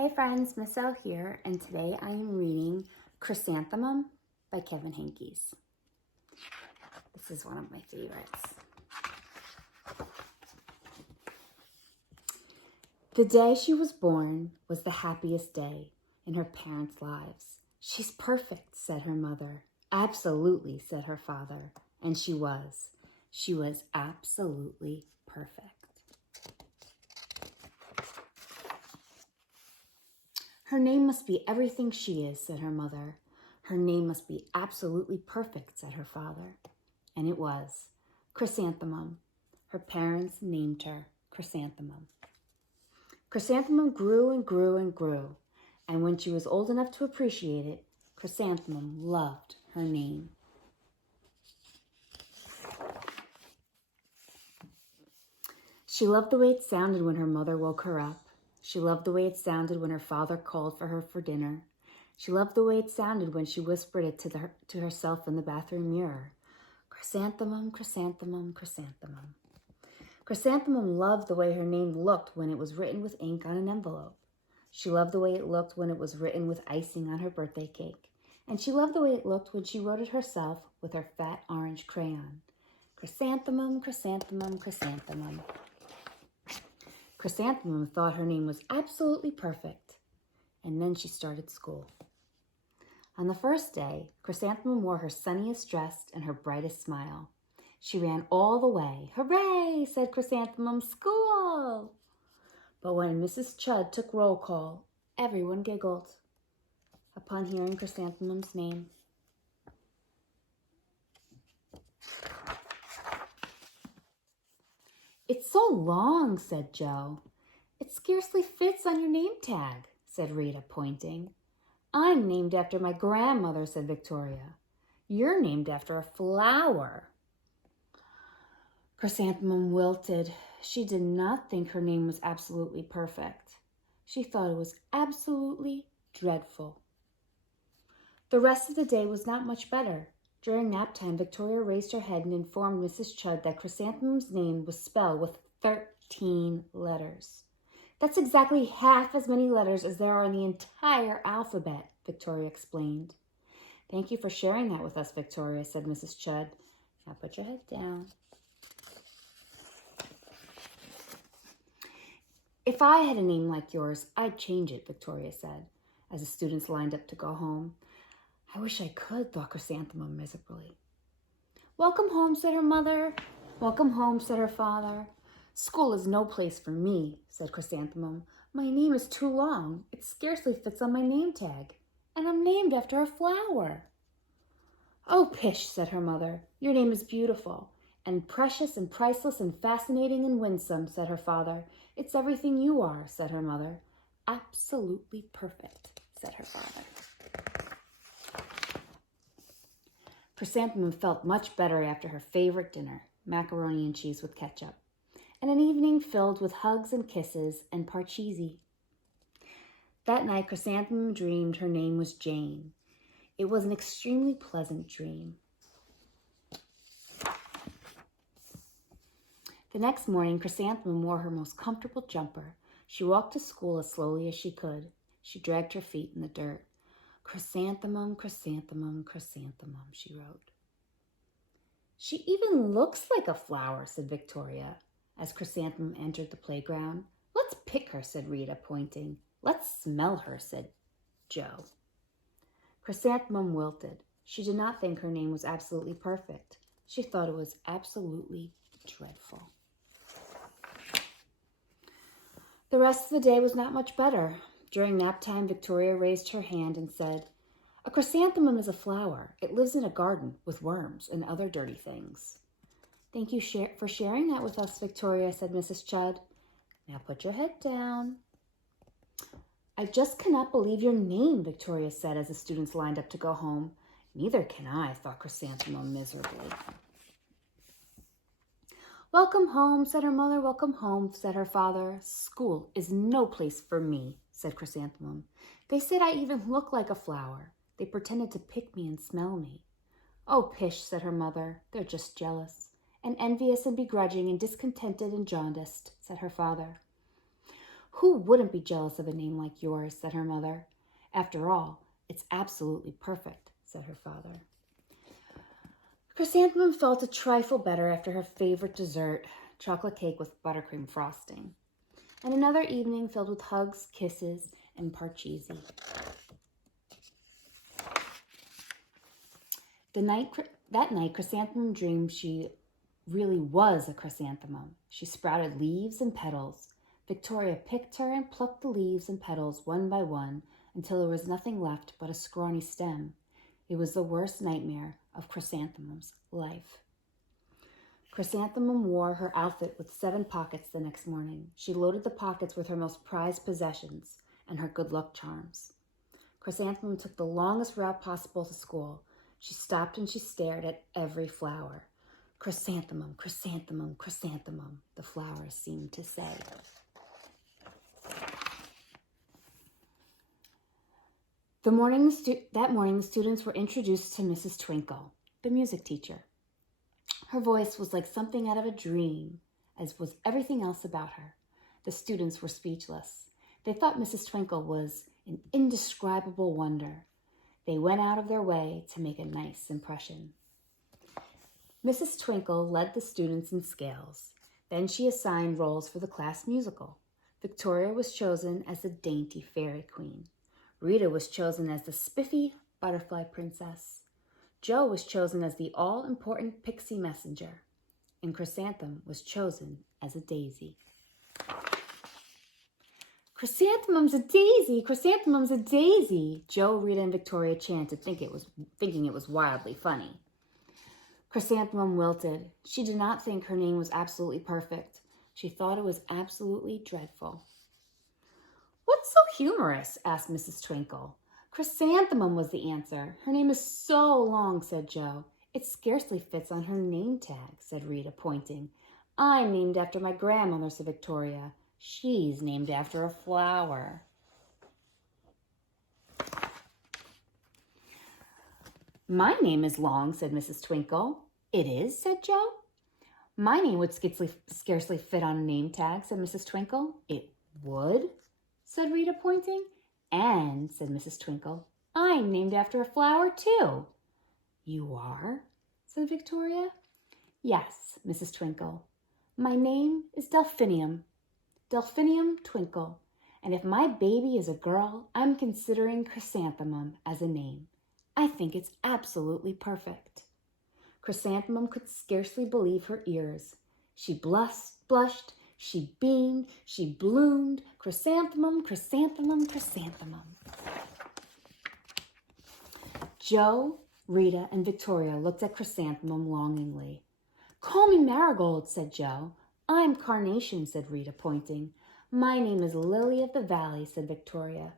Hey friends, Miss O here, and today I am reading Chrysanthemum by Kevin Henkes. This is one of my favorites. The day she was born was the happiest day in her parents' lives. She's perfect, said her mother. Absolutely, said her father. And she was. She was absolutely perfect. Her name must be everything she is, said her mother. Her name must be absolutely perfect, said her father. And it was. Chrysanthemum. Her parents named her Chrysanthemum. Chrysanthemum grew and grew and grew, and when she was old enough to appreciate it, Chrysanthemum loved her name. She loved the way it sounded when her mother woke her up. She loved the way it sounded when her father called for her for dinner. She loved the way it sounded when she whispered it to herself in the bathroom mirror. Chrysanthemum, chrysanthemum, chrysanthemum. Chrysanthemum loved the way her name looked when it was written with ink on an envelope. She loved the way it looked when it was written with icing on her birthday cake. And she loved the way it looked when she wrote it herself with her fat orange crayon. Chrysanthemum, chrysanthemum, chrysanthemum. Chrysanthemum thought her name was absolutely perfect. And then she started school. On the first day, Chrysanthemum wore her sunniest dress and her brightest smile. She ran all the way. Hooray, said Chrysanthemum, school! But when Mrs. Chud took roll call, everyone giggled upon hearing Chrysanthemum's name. It's so long, said Joe. It scarcely fits on your name tag, said Rita, pointing. I'm named after my grandmother, said Victoria. You're named after a flower. Chrysanthemum wilted. She did not think her name was absolutely perfect. She thought it was absolutely dreadful. The rest of the day was not much better. During nap time, Victoria raised her head and informed Mrs. Chud that Chrysanthemum's name was spelled with 13 letters. That's exactly half as many letters as there are in the entire alphabet, Victoria explained. Thank you for sharing that with us, Victoria, said Mrs. Chud. Now put your head down. If I had a name like yours, I'd change it, Victoria said, as the students lined up to go home. I wish I could, thought Chrysanthemum miserably. Welcome home, said her mother. Welcome home, said her father. School is no place for me, said Chrysanthemum. My name is too long. It scarcely fits on my name tag. And I'm named after a flower. Oh, pish, said her mother. Your name is beautiful, and precious and priceless and fascinating and winsome, said her father. It's everything you are, said her mother. Absolutely perfect, said her father. Chrysanthemum felt much better after her favorite dinner, macaroni and cheese with ketchup, and an evening filled with hugs and kisses and parcheesi. That night, Chrysanthemum dreamed her name was Jane. It was an extremely pleasant dream. The next morning, Chrysanthemum wore her most comfortable jumper. She walked to school as slowly as she could. She dragged her feet in the dirt. Chrysanthemum, chrysanthemum, chrysanthemum, she wrote. She even looks like a flower, said Victoria, as Chrysanthemum entered the playground. Let's pick her, said Rita, pointing. Let's smell her, said Joe. Chrysanthemum wilted. She did not think her name was absolutely perfect. She thought it was absolutely dreadful. The rest of the day was not much better. During nap time, Victoria raised her hand and said, A chrysanthemum is a flower. It lives in a garden with worms and other dirty things. Thank you for sharing that with us, Victoria, said Mrs. Chud. Now put your head down. I just cannot believe your name, Victoria said as the students lined up to go home. Neither can I, thought Chrysanthemum miserably. Welcome home, said her mother. Welcome home, said her father. School is no place for me, said Chrysanthemum. They said I even look like a flower. They pretended to pick me and smell me. Oh, pish, said her mother. They're just jealous, and envious and begrudging and discontented and jaundiced, said her father. Who wouldn't be jealous of a name like yours, said her mother. After all, it's absolutely perfect, said her father. Chrysanthemum felt a trifle better after her favorite dessert, chocolate cake with buttercream frosting, and another evening filled with hugs, kisses, and parcheesi. That night, Chrysanthemum dreamed she really was a chrysanthemum. She sprouted leaves and petals. Victoria picked her and plucked the leaves and petals one by one until there was nothing left but a scrawny stem. It was the worst nightmare of Chrysanthemum's life. Chrysanthemum wore her outfit with 7 pockets the next morning. She loaded the pockets with her most prized possessions and her good luck charms. Chrysanthemum took the longest route possible to school. She stopped and she stared at every flower. Chrysanthemum, chrysanthemum, chrysanthemum, the flowers seemed to say. That morning, the students were introduced to Mrs. Twinkle, the music teacher. Her voice was like something out of a dream, as was everything else about her. The students were speechless. They thought Mrs. Twinkle was an indescribable wonder. They went out of their way to make a nice impression. Mrs. Twinkle led the students in scales. Then she assigned roles for the class musical. Victoria was chosen as the dainty fairy queen. Rita was chosen as the spiffy butterfly princess. Jo was chosen as the all-important pixie messenger. And Chrysanthemum was chosen as a daisy. Chrysanthemum's a daisy! Chrysanthemum's a daisy! Jo, Rita, and Victoria chanted, thinking it was wildly funny. Chrysanthemum wilted. She did not think her name was absolutely perfect. She thought it was absolutely dreadful. What's so humorous? Asked Mrs. Twinkle. Chrysanthemum was the answer. Her name is so long, said Jo. It scarcely fits on her name tag, said Rita, pointing. I'm named after my grandmother, said Victoria. She's named after a flower. My name is long, said Mrs. Twinkle. It is, said Jo. My name would scarcely fit on a name tag, said Mrs. Twinkle. It would, said Rita, pointing. And, said Mrs. Twinkle, I'm named after a flower, too. You are, said Victoria. Yes, Mrs. Twinkle. My name is Delphinium Twinkle. And if my baby is a girl, I'm considering Chrysanthemum as a name. I think it's absolutely perfect. Chrysanthemum could scarcely believe her ears. She blushed, she beamed, she bloomed. Chrysanthemum, chrysanthemum, chrysanthemum. Jo, Rita, and Victoria looked at Chrysanthemum longingly. Call me Marigold, said Jo. I'm Carnation, said Rita, pointing. My name is Lily of the Valley, said Victoria.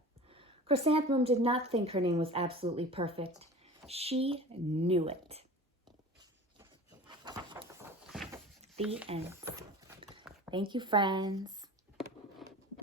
Chrysanthemum did not think her name was absolutely perfect. She knew it. The end. Thank you, friends.